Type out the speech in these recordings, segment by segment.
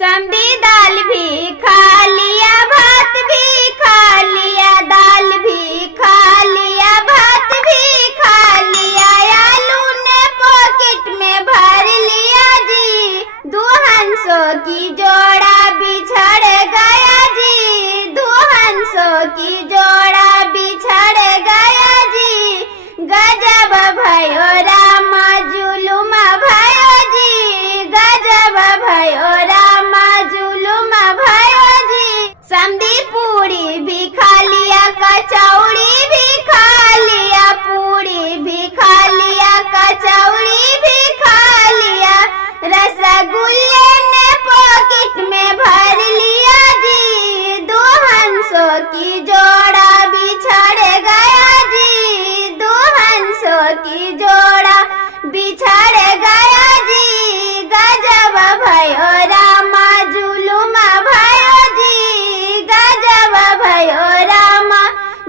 समधी दाल भी खा लिया, भात भी खा लिया, दाल भी खा लिया, भात भी खा लिया, आलू ने पॉकेट में भर लिया जी, दो हंसों की जोड़ा बिछड़ गया जी, दो हंसों की जोड़ा बिछड़ गया जी, गजब भयो रामा जुलुम भयो जी, गजब भयो रामा जुलुम भयो जी। समधी पूरी भी खा लिया, कचौड़ी भी खा लिया, पूरी भी खा लिया, कचौड़ी भी खा लिया, रसगुल्ले ने पॉकेट में भर लिया जी, दो हंसों की जोड़ा बिछड़ गया जी, दो हंसों की जोड़ा बिछड़ गया जी, गजब भयो रामा जुलुम भयो जी, गजब भयो रामा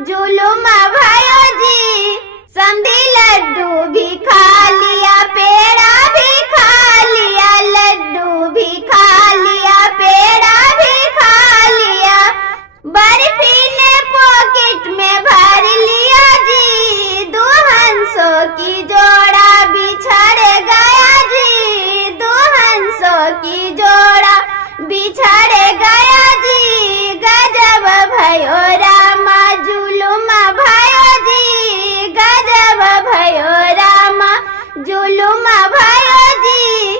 जुलुम भयो जी। समधी लड्डू भी खा लिया, पेड़ा भी खा लिया, लड्डू भी खा लिया, पेड़ा भी खा लिया, बर्फी ने पॉकेट में भर लिया जी, दो हंसों की जोड़ा बिछड़ गया जी, दो हंसों की जोड़ा बिछड़ गया जी, गजब भयो रामा जुलुम भयो जी, गजब भयो रामा जुलुम भयो जी।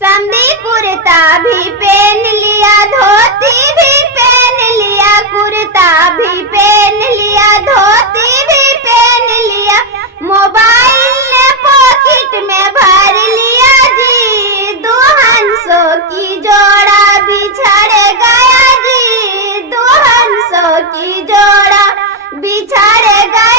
समधी कुर्ता भी पहन लिया, धोती भी पहन लिया, कुर्ता भी पहन लिया, धोती भी पहन लिया, मोबाइल ने पॉकेट में भर लिया जी, दो हंसों की जोड़ा बिछड़ गया जी, दो हंसों की जोड़ा बिछड़ गया।